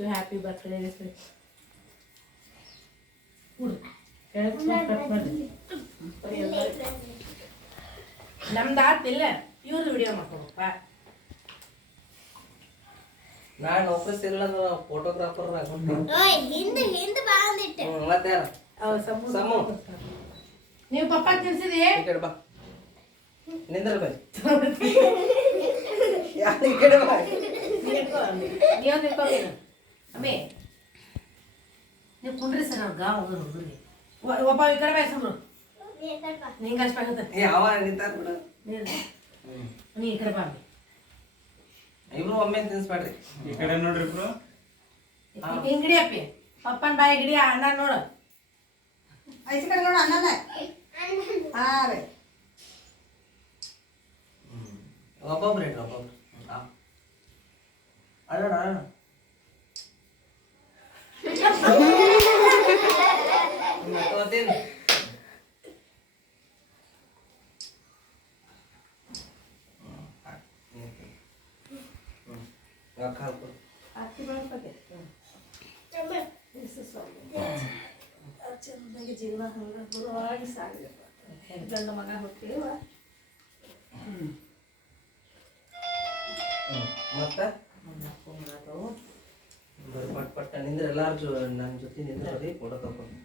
You happy birthday ನಮ್ದು ಆತಿಲ್ಲ ಇವ್ರದ್ದು video ಮಾಡ್ಕೊಬೇಕಪ್ಪ. ನಾನು ಆಫೀಸ್ ಇಲ್ಲ ಫೋಟೋಗ್ರಾಫರ್ ಮತ್ತೆ ನೀವು ಪಪ್ಪ ತಿನ್ಸಿದಿ ಬಾ ನಿಂದ್ರ ಬೈ ಈ ಕಡೆ ಬಾ ನೀವು ತಿಳ್ಕೊಬೇಕು ಅಮ್ಮೆ ನೀವು ಕುಂಡ್ರಿ ಸರ್ ನಾವು ಗಾವ್ ಹೋಗೋದು ಹುಡುಗರಿಗೆ ಒಬ್ಬ ಈ ಕಡೆ ಬಾಯ್ಸಂಬ್ರು ನಿಂಗೆ ಅಷ್ಟು ಆಗುತ್ತೆ ಯಾವ ನಿಂತಾರ ಬಿಡು ನೀ ಈ ಕಡೆ ಬಾ ಇಬ್ರು ಒಮ್ಮೆ ತಿನ್ಸ್ಬೇಡ್ರಿ ಈ ಕಡೆ ನೋಡ್ರಿ ಇಬ್ರು ಹಿಂಗ್ ಗಿಡಿ ಅಪ್ಪಿ ಪಪ್ಪನ ಬಾಯಿ ಗಿಡಿ ಅಣ್ಣ ನೋಡು ಐಸಿ ಕಡೆ ನೋಡು ಅನ್ನದ ಹಾ ರೀ ಒಬ್ಬೊಬ್ರು ಇಡ್ರಿ ಒಬ್ಬೊಬ್ರು ಅಲ್ಲೋಣ ತಗೋತೀನಿ ಅಕ್ಕಿ ಬಳಸ್ಬೇಕು ಚಂದಾಗಿ ಜೀವನ ಹಂಗೆ ಗುರುವಾಗಿ ಸಾಗಬೇಕು ಗಂಡು ಮಗ ಹುಟ್ಟಿವ ಮತ್ತೆ ಪಟ್ ಪಟ್ಟ ನಿಂದ್ರೆ ಎಲ್ಲಾರು ನನ್ನ ಜೊತೆ ನಿಂದ್ರಿ ಫೋಟೋ ತಗೊಂಡು